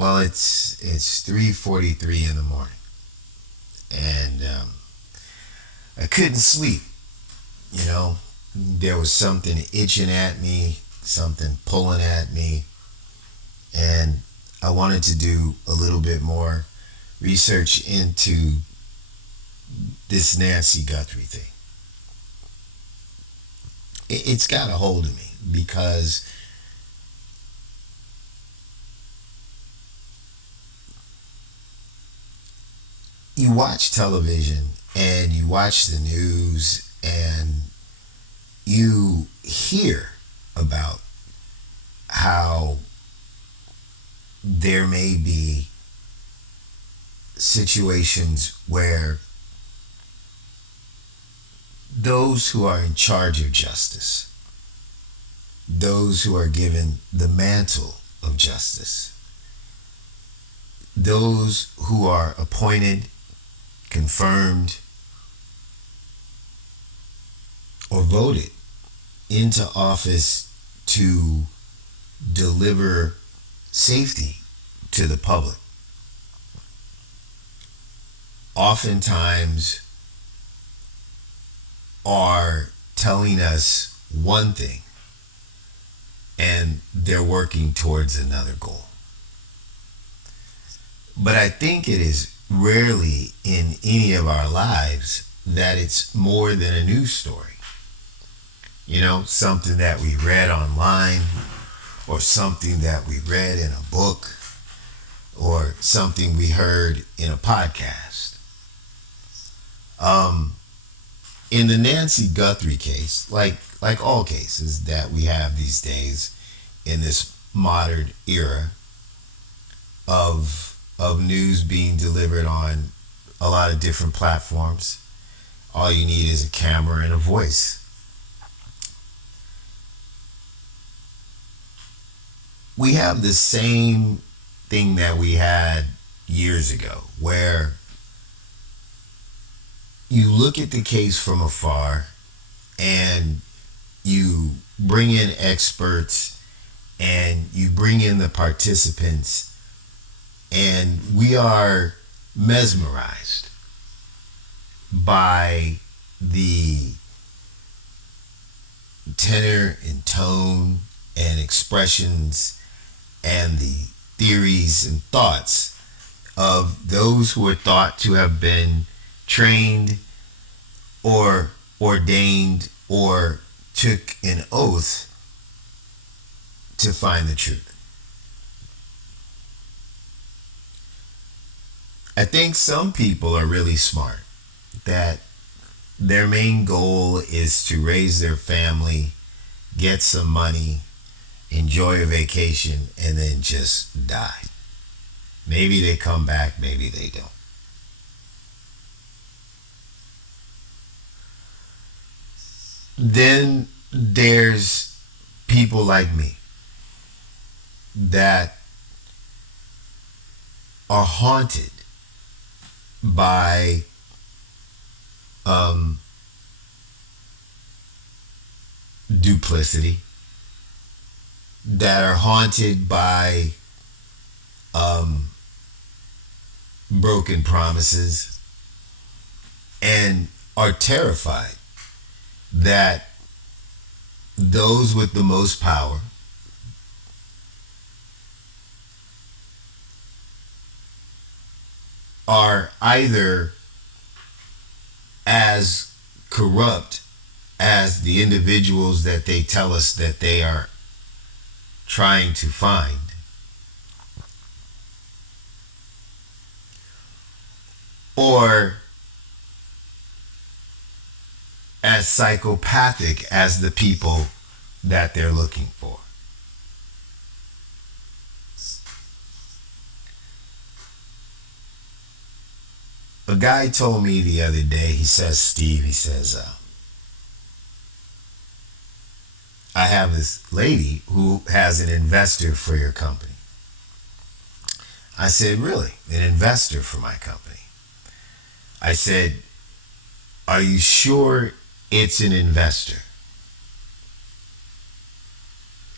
Well, it's 3:43 in the morning, and I couldn't sleep. You know, there was something itching at me, something pulling at me, and I wanted to do a little bit more research into this Nancy Guthrie thing. It's got a hold of me because you watch television and you watch the news and you hear about how there may be situations where those who are in charge of justice, those who are given the mantle of justice, those who are appointed, confirmed, or voted into office to deliver safety to the public, oftentimes are telling us one thing and they're working towards another goal. But I think it is rarely in any of our lives that it's more than a news story. You know, something that we read online, or something that we read in a book, or something we heard in a podcast. Um, in the Nancy Guthrie case, like all cases that we have these days in this modern era of news being delivered on a lot of different platforms, all you need is a camera and a voice. We have the same thing that we had years ago, where you look at the case from afar and you bring in experts and you bring in the participants, and we are mesmerized by the tenor and tone and expressions and the theories and thoughts of those who are thought to have been trained or ordained or took an oath to find the truth. I think some people are really smart, that their main goal is to raise their family, get some money, enjoy a vacation, and then just die. Maybe they come back, maybe they don't. Then there's people like me that are haunted by um, duplicity, that are haunted by um, broken promises, and are terrified that those with the most power are either as corrupt as the individuals that they tell us that they are trying to find, or as psychopathic as the people that they're looking for. A guy told me the other day, he says, Steve, he says, I have this lady who has an investor for your company. I said, really? An investor for my company? I said, are you sure it's an investor?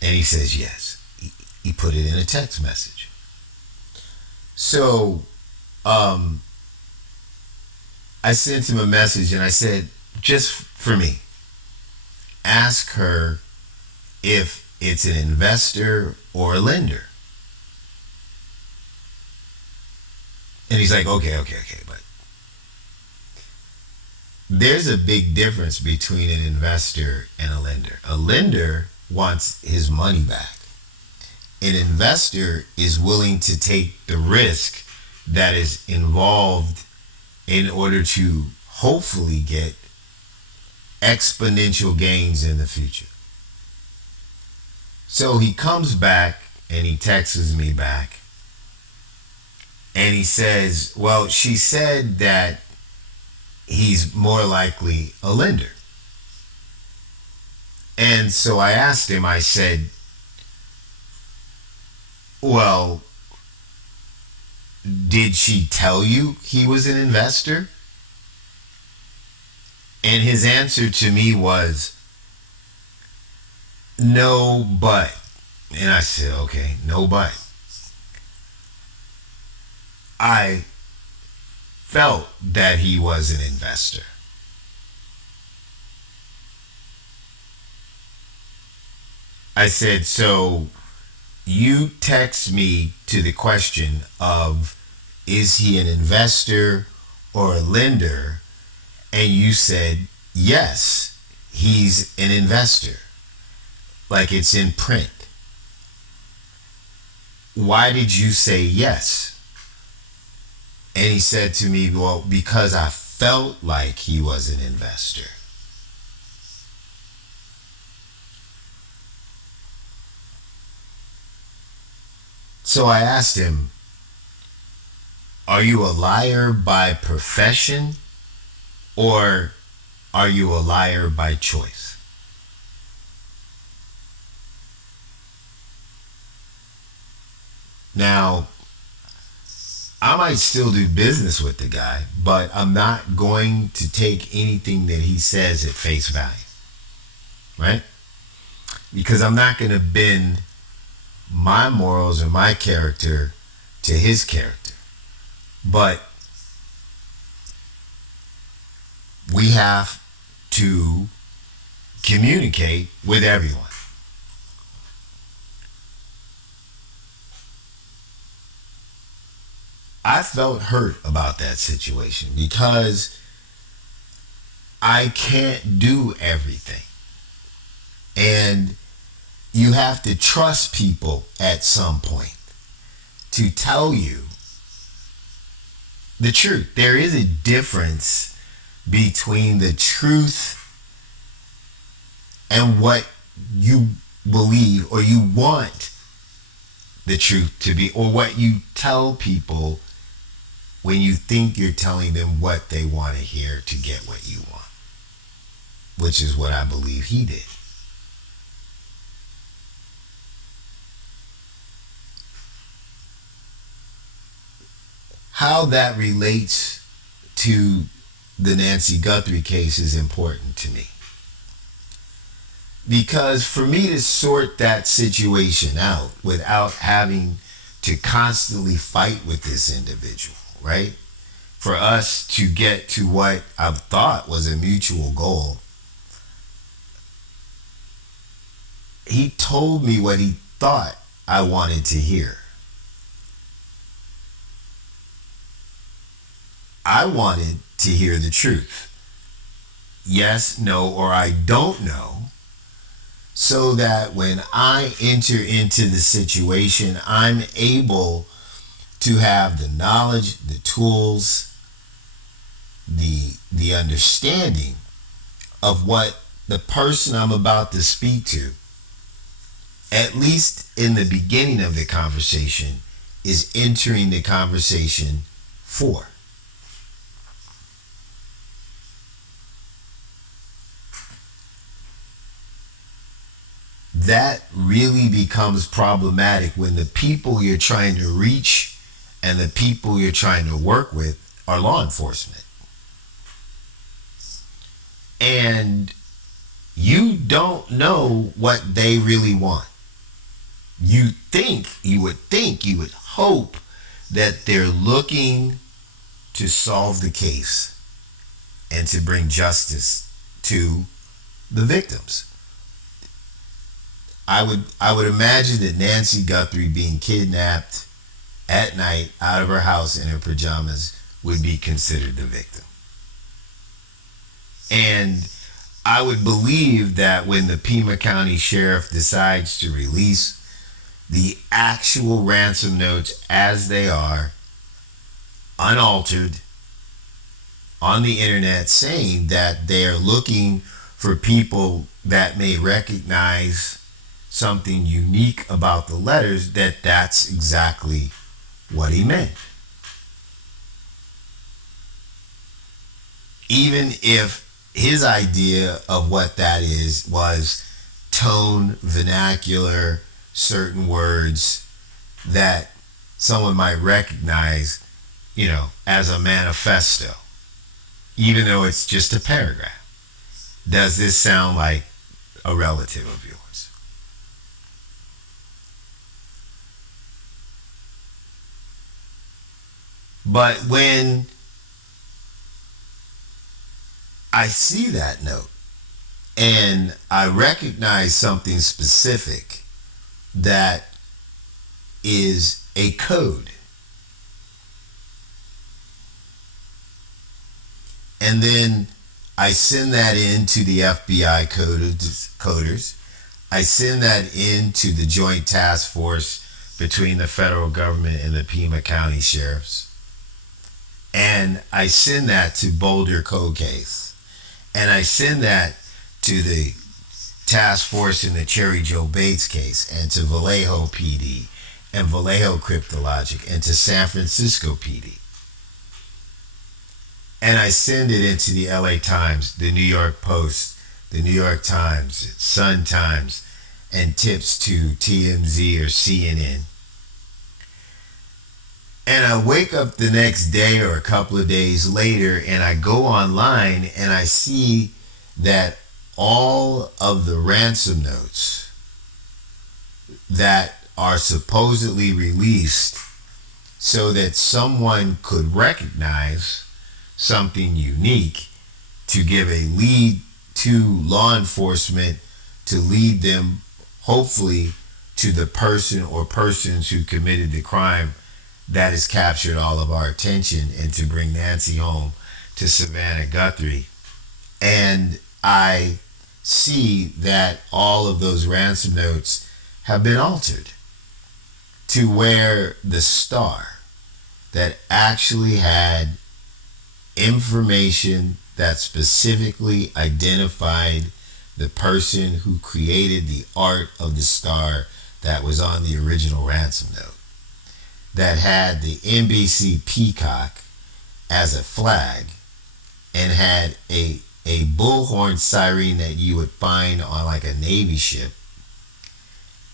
And he says, yes. He put it in a text message. So um, I sent him a message and I said, just for me, ask her if it's an investor or a lender. And he's like, okay, but there's a big difference between an investor and a lender. A lender wants his money back. An investor is willing to take the risk that is involved in order to hopefully get exponential gains in the future. So he comes back and he texts me back and he says, well, she said that he's more likely a lender. And so I asked him, I said, well, did she tell you he was an investor? And his answer to me was, no, but. And I said, okay, no, but. I felt that he was an investor. I said, so you text me to the question of, is he an investor or a lender? And you said, yes, he's an investor. Like it's in print. Why did you say yes? And he said to me, well, because I felt like he was an investor. So I asked him, are you a liar by profession or are you a liar by choice? Now, I might still do business with the guy, but I'm not going to take anything that he says at face value, right? Because I'm not going to bend my morals or my character to his character. But we have to communicate with everyone. I felt hurt about that situation because I can't do everything. And you have to trust people at some point to tell you the truth. There is a difference between the truth and what you believe or you want the truth to be, or what you tell people when you think you're telling them what they want to hear to get what you want, which is what I believe he did. How that relates to the Nancy Guthrie case is important to me. Because for me to sort that situation out without having to constantly fight with this individual, right? For us to get to what I thought was a mutual goal, he told me what he thought I wanted to hear. I wanted to hear the truth. Yes, no, or I don't know. So that when I enter into the situation, I'm able to have the knowledge, the tools, the understanding of what the person I'm about to speak to, at least in the beginning of the conversation, is entering the conversation for. That really becomes problematic when the people you're trying to reach and the people you're trying to work with are law enforcement. And you don't know what they really want. You would hope that they're looking to solve the case and to bring justice to the victims. I would imagine that Nancy Guthrie being kidnapped at night out of her house in her pajamas would be considered the victim. And I would believe that when the Pima County Sheriff decides to release the actual ransom notes as they are, unaltered, on the internet, saying that they are looking for people that may recognize something unique about the letters, that that's exactly what he meant. Even if his idea of what that is was tone, vernacular, certain words that someone might recognize, as a manifesto, even though it's just a paragraph. Does this sound like a relative of yours? But when I see that note and I recognize something specific that is a code, and then I send that into the FBI coders, I send that into the joint task force between the federal government and the Pima County sheriffs, and I send that to Boulder Code Case, and I send that to the task force in the Cherry Joe Bates case, and to Vallejo PD, and Vallejo Cryptologic, and to San Francisco PD. And I send it into the LA Times, the New York Post, the New York Times, Sun Times, and tips to TMZ or CNN. And I wake up the next day or a couple of days later and I go online and I see that all of the ransom notes that are supposedly released so that someone could recognize something unique to give a lead to law enforcement to lead them, hopefully, to the person or persons who committed the crime that has captured all of our attention, and to bring Nancy home to Savannah Guthrie. And I see that all of those ransom notes have been altered to where the star that actually had information that specifically identified the person who created the art of the star that was on the original ransom note, that had the NBC peacock as a flag, and had a bullhorn siren that you would find on like a Navy ship,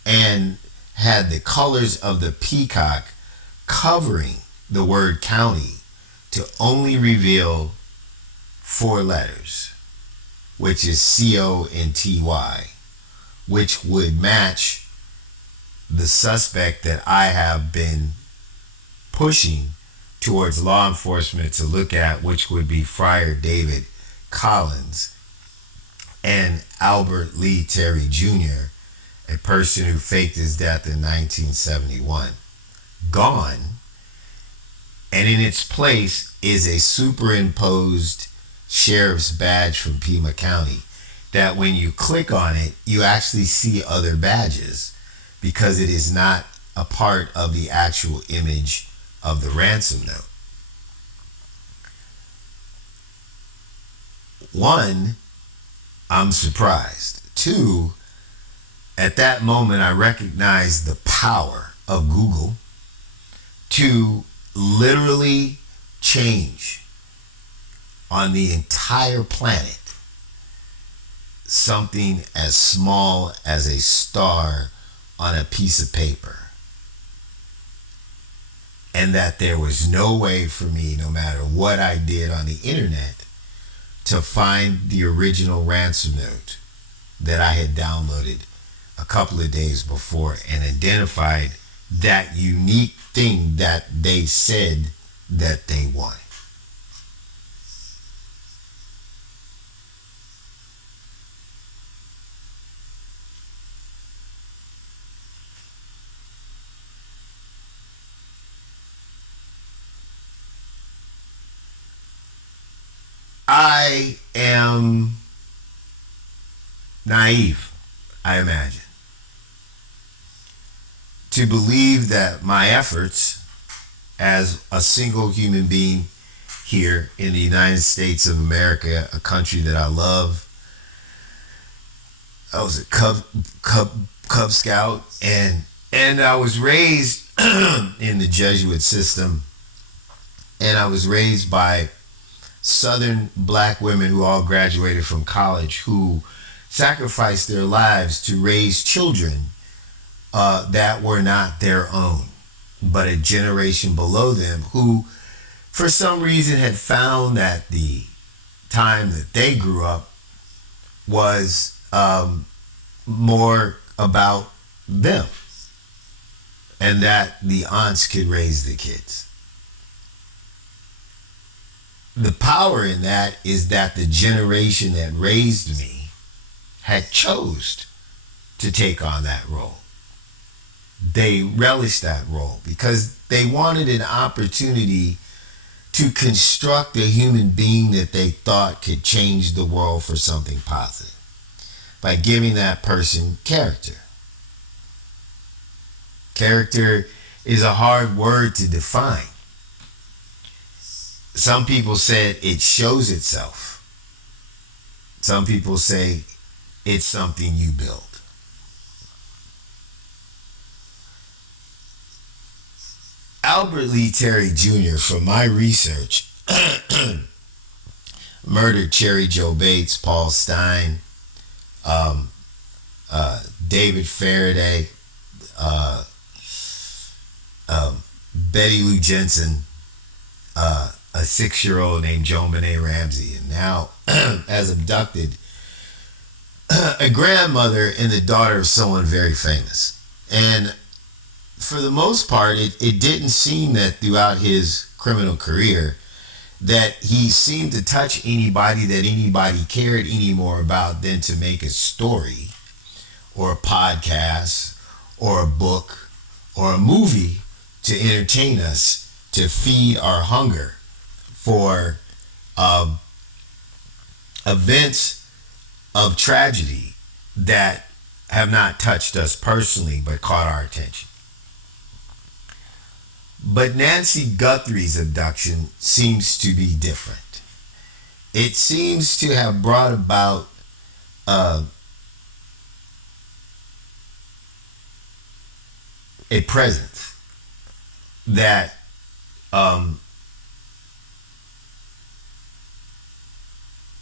and had the colors of the peacock covering the word county to only reveal 4 letters, which is C-O and T-Y, which would match the suspect that I have been pushing towards law enforcement to look at, which would be Friar David Collins and Albert Lee Terry Jr., a person who faked his death in 1971. Gone. And in its place is a superimposed sheriff's badge from Pima County that when you click on it, you actually see other badges because it is not a part of the actual image of the ransom note. One, I'm surprised. Two, at that moment I recognized the power of Google to literally change on the entire planet something as small as a star on a piece of paper. And that there was no way for me, no matter what I did on the internet, to find the original ransom note that I had downloaded a couple of days before and identified that unique thing that they said that they wanted. I am naive, I imagine, to believe that my efforts as a single human being here in the United States of America, a country that I love. I was a Cub Scout, and I was raised in the Jesuit system, and I was raised by Southern black women who all graduated from college who sacrificed their lives to raise children that were not their own, but a generation below them who, for some reason, had found that the time that they grew up was more about them and that the aunts could raise the kids. The power in that is that the generation that raised me had chose to take on that role. They relished that role because they wanted an opportunity to construct a human being that they thought could change the world for something positive by giving that person character. Character is a hard word to define. Some people said it shows itself. Some people say it's something you build. Albert Lee Terry Jr., from my research, murdered Cherry Joe Bates, Paul Stein, um, David Faraday, uh, Betty Lou Jensen, a 6-year-old named Joan Benet Ramsey, and now has abducted a grandmother and the daughter of someone very famous. And for the most part, it didn't seem that throughout his criminal career that he seemed to touch anybody that anybody cared any more about than to make a story or a podcast or a book or a movie to entertain us, to feed our hunger for events of tragedy that have not touched us personally but caught our attention. But Nancy Guthrie's abduction seems to be different. It seems to have brought about a presence that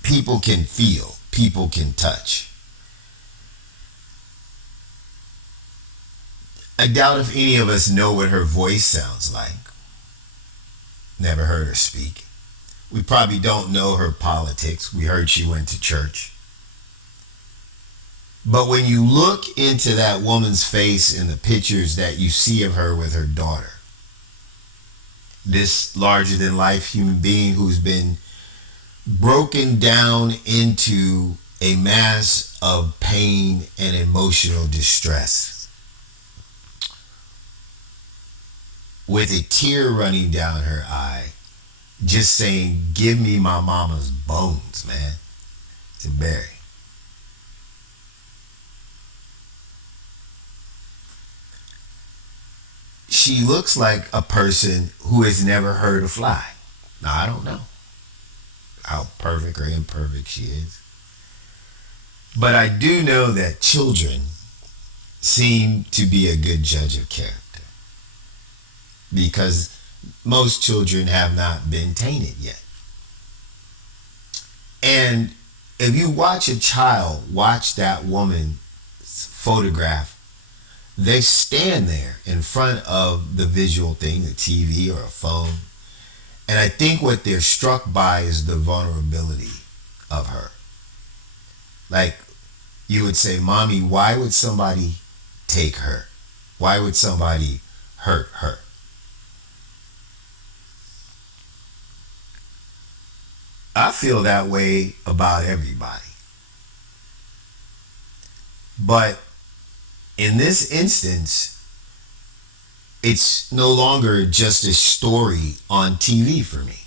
people can feel, people can touch. I doubt if any of us know what her voice sounds like. Never heard her speak. We probably don't know her politics. We heard she went to church. But when you look into that woman's face in the pictures that you see of her with her daughter, this larger than life human being who's been broken down into a mass of pain and emotional distress, with a tear running down her eye, just saying, "Give me my mama's bones, man, to bury." She looks like a person who has never heard a fly. Now, I don't know how perfect or imperfect she is, but I do know that children seem to be a good judge of character, because most children have not been tainted yet. And if you watch a child watch that woman's photograph, they stand there in front of the visual thing, the TV or a phone, and I think what they're struck by is the vulnerability of her. Like, you would say, "Mommy, why would somebody take her? Why would somebody hurt her. I feel that way about everybody. But in this instance, it's no longer just a story on TV for me.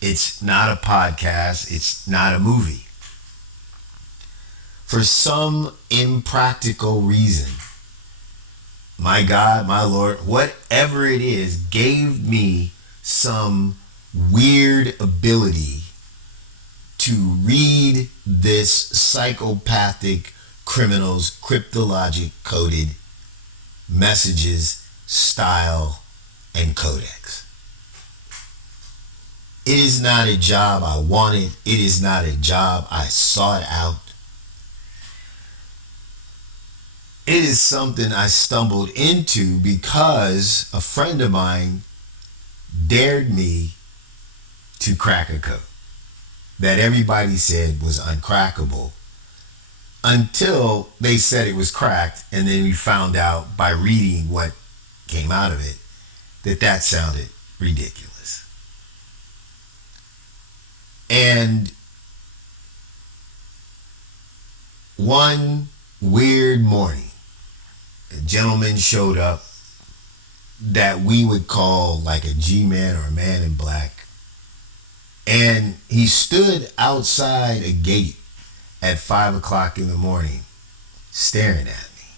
It's not a podcast. It's not a movie. For some impractical reason, my God, my Lord, whatever it is, gave me some weird ability to read this psychopathic criminal's cryptologic coded messages, style, and codex. It is not a job I wanted. It is not a job I sought out. It is something I stumbled into because a friend of mine dared me to crack a code that everybody said was uncrackable until they said it was cracked, and then we found out by reading what came out of it that sounded ridiculous. And one weird morning, a gentleman showed up that we would call like a G-man or a man in black. And he stood outside a gate at 5 o'clock in the morning staring at me.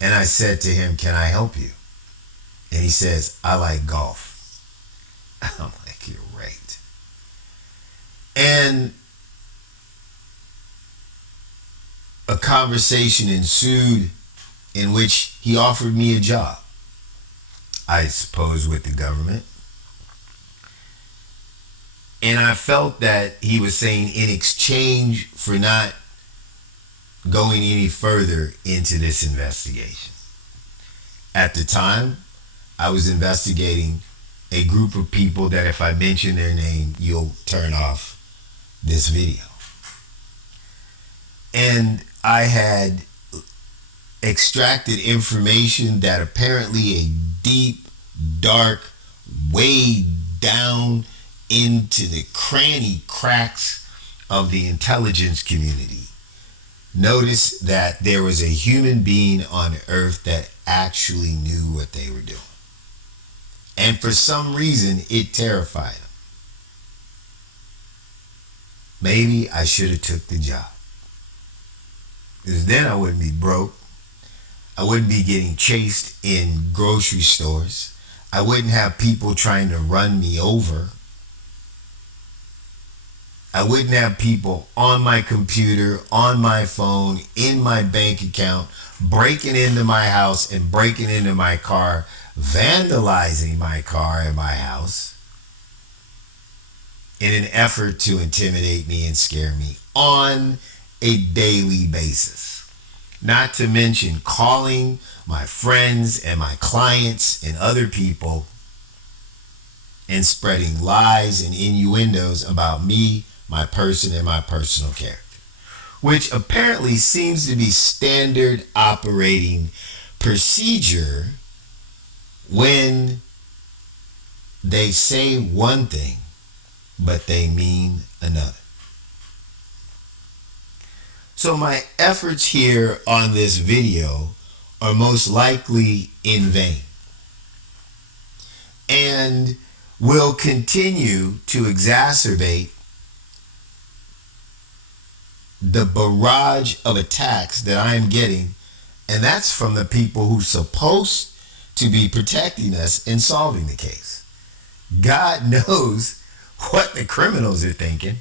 And I said to him, "Can I help you?" And he says, "I like golf." I'm like, "You're right." And a conversation ensued in which he offered me a job, I suppose with the government. And I felt that he was saying in exchange for not going any further into this investigation. At the time, I was investigating a group of people that if I mention their name, you'll turn off this video. And I had extracted information that apparently a deep, dark, way down into the cranny cracks of the intelligence community noticed that there was a human being on earth that actually knew what they were doing. And for some reason, it terrified them. Maybe I should have took the job. Because then I wouldn't be broke. I wouldn't be getting chased in grocery stores. I wouldn't have people trying to run me over. I wouldn't have people on my computer, on my phone, in my bank account, breaking into my house and breaking into my car, vandalizing my car and my house in an effort to intimidate me and scare me on a daily basis. Not to mention calling my friends and my clients and other people and spreading lies and innuendos about me, my person, and my personal character, which apparently seems to be standard operating procedure when they say one thing, but they mean another. So my efforts here on this video are most likely in vain and will continue to exacerbate the barrage of attacks that I am getting, and that's from the people who's supposed to be protecting us and solving the case. God knows what the criminals are thinking.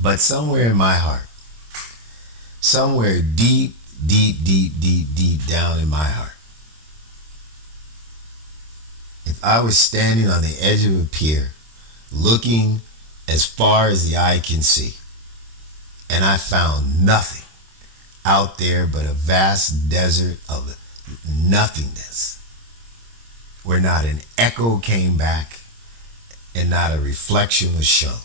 But somewhere in my heart, somewhere deep, deep, deep, deep, deep down in my heart, if I was standing on the edge of a pier, looking as far as the eye can see, and I found nothing out there but a vast desert of nothingness, where not an echo came back and not a reflection was shown.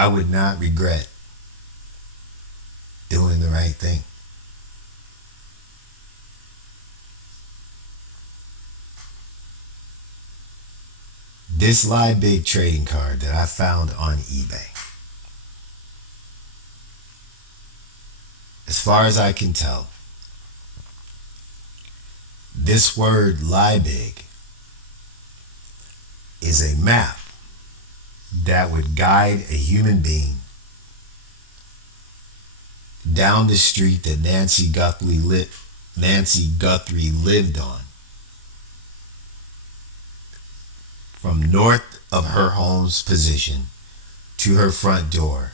I would not regret doing the right thing. This Liebig Trading Card that I found on eBay, as far as I can tell, this word Liebig is a map that would guide a human being down the street that Nancy Guthrie lived on, from north of her home's position to her front door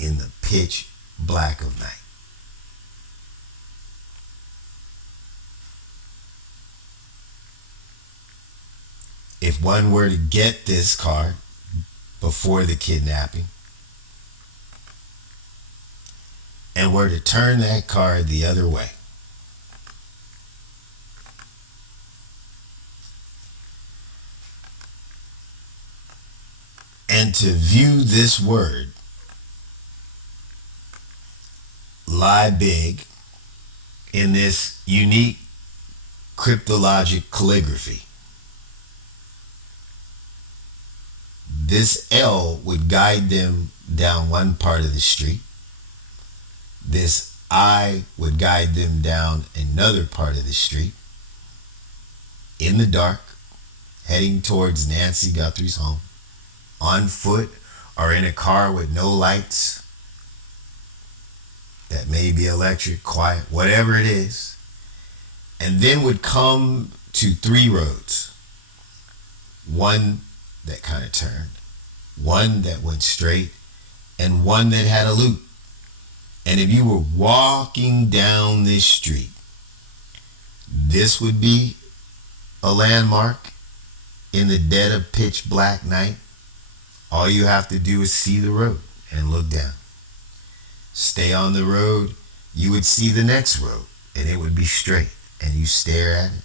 in the pitch black of night. If one were to get this card before the kidnapping and were to turn that card the other way, and to view this word, Liebig, in this unique cryptologic calligraphy, this L would guide them down one part of the street. This I would guide them down another part of the street in the dark, heading towards Nancy Guthrie's home, on foot or in a car with no lights that may be electric, quiet, whatever it is, and then would come to 3 roads. One that kind of turned, one that went straight, and one that had a loop. And if you were walking down this street, this would be a landmark in the dead of pitch black night. All you have to do is see the road and look down. Stay on the road, you would see the next road, and it would be straight, and you stare at it,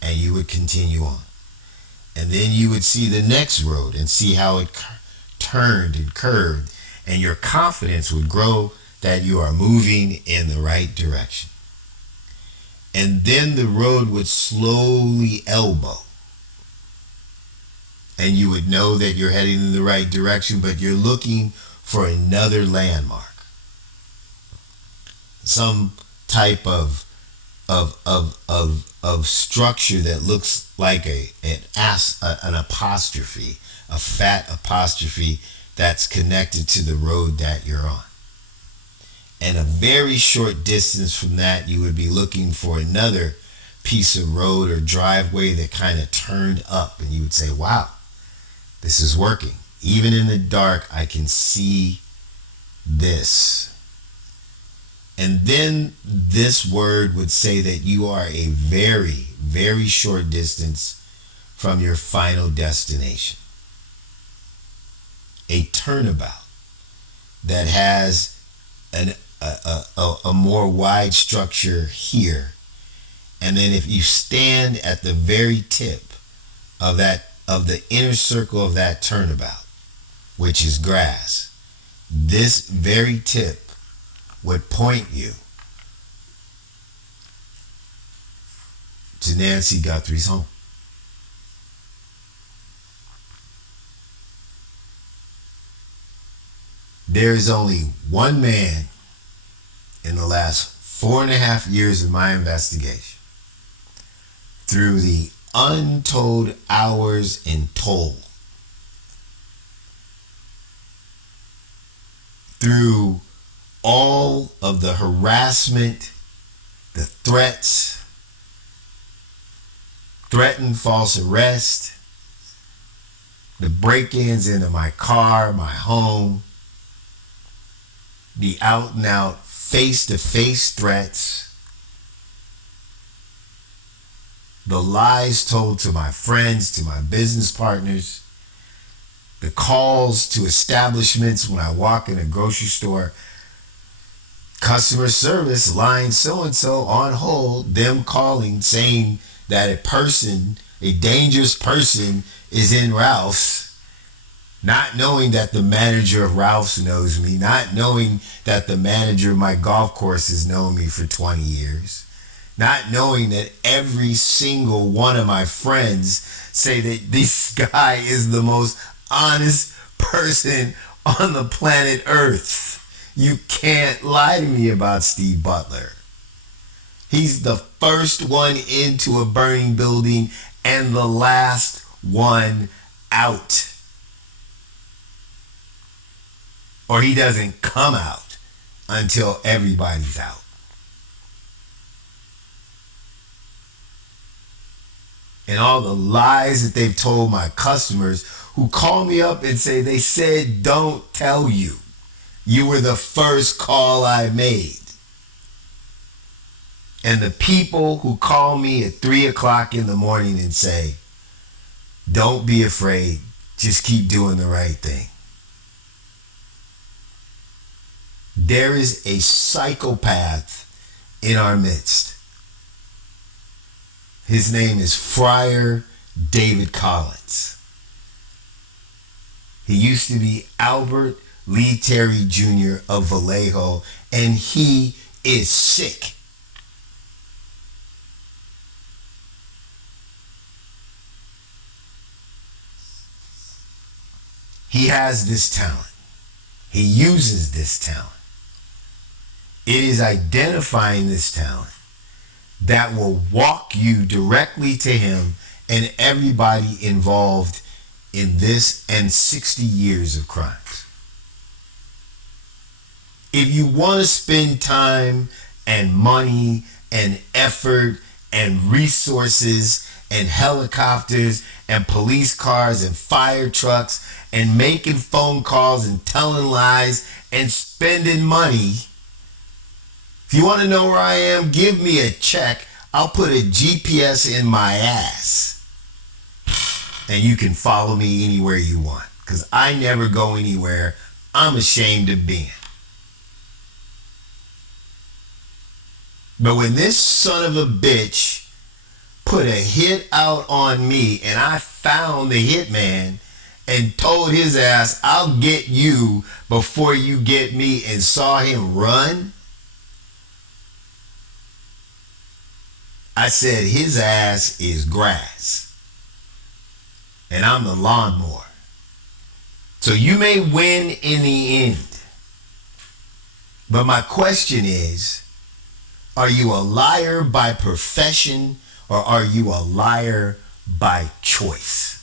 and you would continue on. And then you would see the next road and see how it turned and curved, and your confidence would grow that you are moving in the right direction. And then the road would slowly elbow, and you would know that you're heading in the right direction, but you're looking for another landmark, some type of structure that looks like an apostrophe, a fat apostrophe that's connected to the road that you're on. And a very short distance from that, you would be looking for another piece of road or driveway that kind of turned up, and you would say, wow, this is working. Even in the dark, I can see this. And then this word would say that you are a very, very short distance from your final destination. A turnabout that has a more wide structure here. And then if you stand at the very tip of the inner circle of that turnabout, which is grass, this very tip would point you to Nancy Guthrie's home. There is only one man in the last 4.5 years of my investigation, through the untold hours in toll, through all of the harassment, the threats, threatened false arrest, the break-ins into my car, my home, the out and out face-to-face threats, the lies told to my friends, to my business partners, the calls to establishments when I walk in a grocery store, customer service line so-and-so on hold, them calling saying that a dangerous person is in Ralph's. Not knowing that the manager of Ralph's knows me, not knowing that the manager of my golf course has known me for 20 years, not knowing that every single one of my friends say that this guy is the most honest person on the planet Earth. You can't lie to me about Steve Butler. He's the first one into a burning building and the last one out. Or he doesn't come out until everybody's out. And all the lies that they've told my customers who call me up and say, they said, don't tell you. You were the first call I made. And the people who call me at 3 o'clock in the morning and say, don't be afraid, just keep doing the right thing. There is a psychopath in our midst. His name is Friar David Collins. He used to be Albert Lee Terry Jr. of Vallejo, and he is sick. He has this talent. He uses this talent. It is identifying this talent that will walk you directly to him and everybody involved in this and 60 years of crimes. If you want to spend time and money and effort and resources and helicopters and police cars and fire trucks and making phone calls and telling lies and spending money, if you want to know where I am, give me a check. I'll put a GPS in my ass. And you can follow me anywhere you want. Because I never go anywhere I'm ashamed of being. But when this son of a bitch put a hit out on me and I found the hitman and told his ass, I'll get you before you get me, and saw him run, I said his ass is grass. And I'm the lawnmower. So you may win in the end. But my question is, are you a liar by profession or are you a liar by choice?